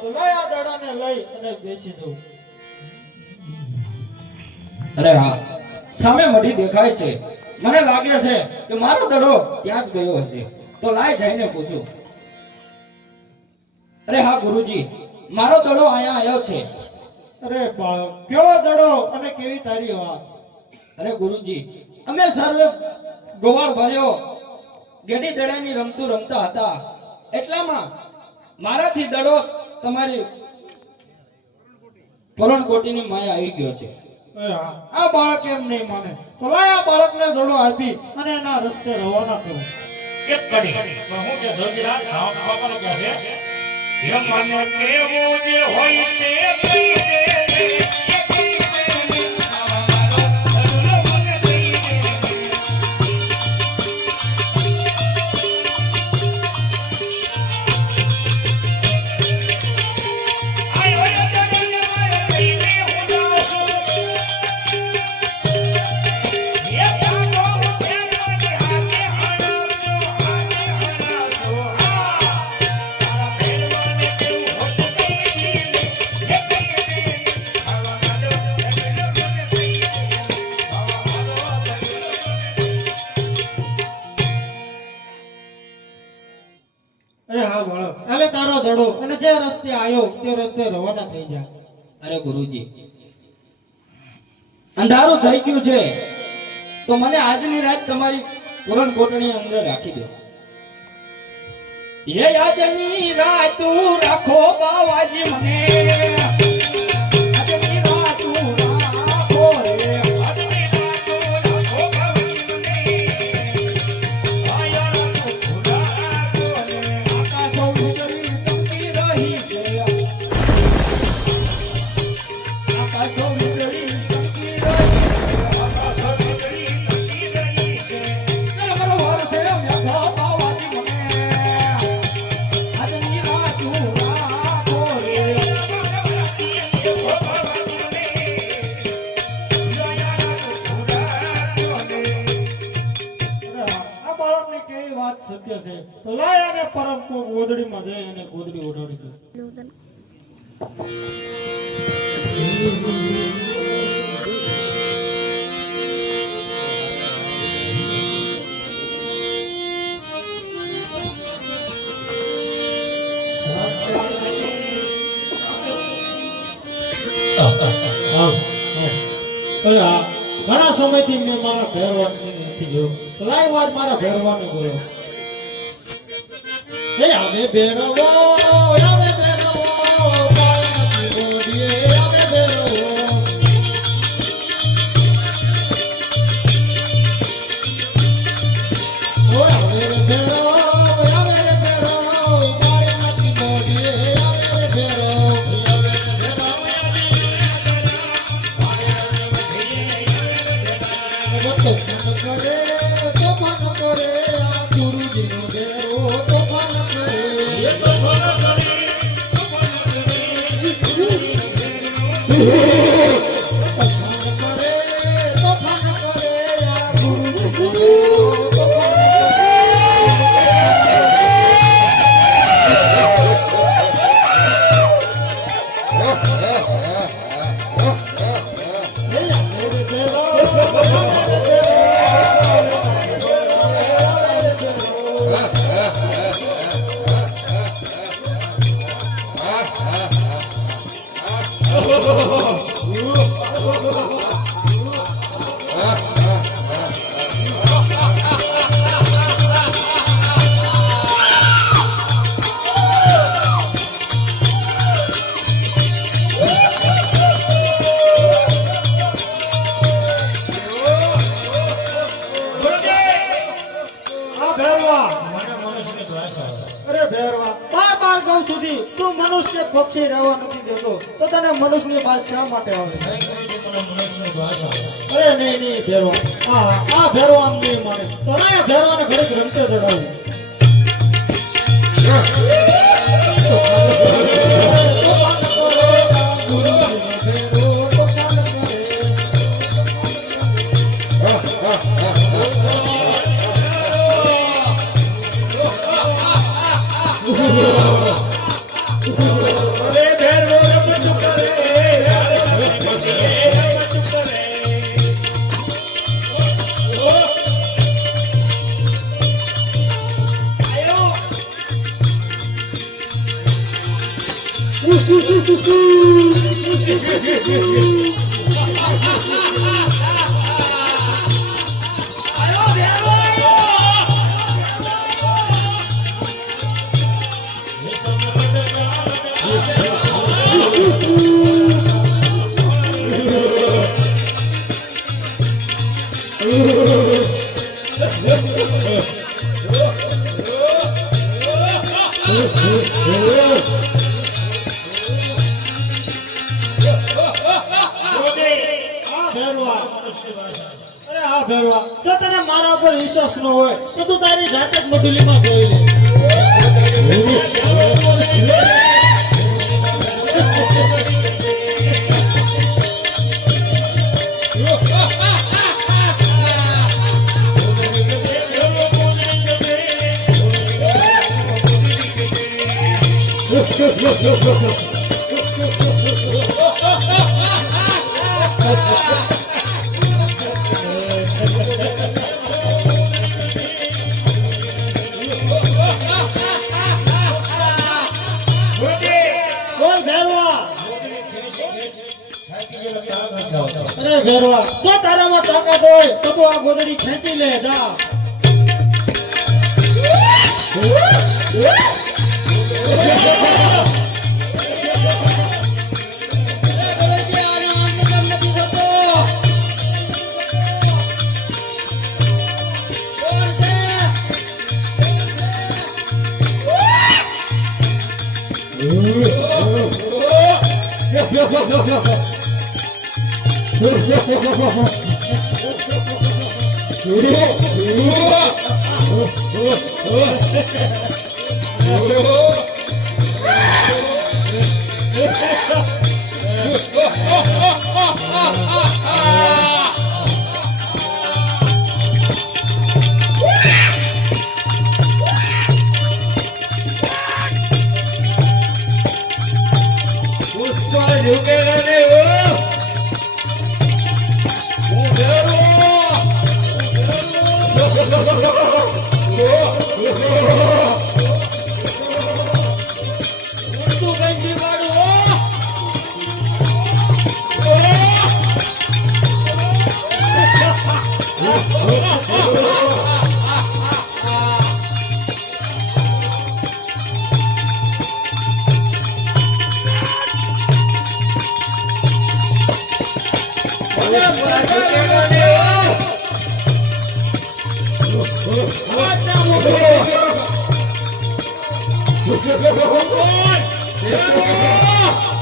તો લઈ આ દડાને લઈ અને બેસી જાઉં. અરે હા, સામે મઢી દેખાય છે. મને લાગે છે કે મારો દડો ત્યાં જ ગયો હશે. તો લાય જઈને પૂછું. અરે હા ગુરુજી, મારો દડો અહીંયા આવ્યો છે. અરે બાળક, કેવો દડો અને કેવી તારી વાત. અરે ગુરુજી, અમે સર્વે ગોવાળ ભાઈઓ ગેડી દડાની રમતું રમતા હતા. એટલામાં મારાથી દડો તમારી પરણકોટીની માયા આવી ગયો છે. અરે હા, આ બાળક એમ નહીં માને તો લાય આ બાળકને દડો આપી અને એના રસ્તે રવાના કરો. એક કડી પણ હું કે જોગીરાજ નામ બાપાનો કે છે એમ માનો કેવો જે હોય તે દઈ દે અરે હા બાળક, હાલે તારો દડો અને જે રસ્તે આવ્યો તે રસ્તે રવાના થઈ જા. અરે ગુરુજી, અંધારું થઈ ગયું છે તો મને આજની રાત તમારી પરણકોટની અંદર રાખી દો. એ આજની રાત રાખો બાવાજી મને. આજની રાત રાખો રે. આજની રાત રાખો બાવાજી મને. આયાનો ખુદાનો ને આકાશો વીજળી ચમકી રહી છે. આકાશો વીજળી ચમકી રહી છે. આકાશો વીજળી ચમકી રહી છે. નગર વર્ષે વ્યાખા બાવાજી મને. આજની રાત રાખો રે. અરે હા, આ બાળકની કેવી વાત સત્ય છે તો લાય અને પરમ ગોદડીમાં જઈ અને ગોદડી ઓઢાડી દે. અરે હા, ઘણા સમયથી મેં મારા ભેરવાને નથી જોયો તો લાય વાત મારા ભેરવાને બોલો. એ આવે ભેરવો, આવે ભેરવો, કાળ નથી ગોરીએ, આવે ભેરવો. ઓ આવે ભેરવો, આવે ભેરવો, કાળ નથી ગોરીએ, આવે ભેરવો. તોફાન કરે આ ગુરુજીનો ભેરવો, તોફાન કરે. સુધી તું મનુષ્ય પક્ષી રહેવા નથી દેતો તો તને મનુષ્યની વાત શા માટે આવે? અરે નહીં નહીં ભેરવા, આ ભેરવા આમ નહીં માને તો ના ભેરવાને ઘડીક રમતે ચડાવું. આ ભેરવા. અરે આ ભેરવા, જો તને મારા ઉપર વિશ્વાસ ન હોય તો તું તારી જાતે જ મઢુલીમાં જોઈ લે. બોલ ભેરવા. અરે ભેરવા, જો તારામાં તાકાત હોય તો તું આ ગોદડી ખેંચી લે જા. Oh,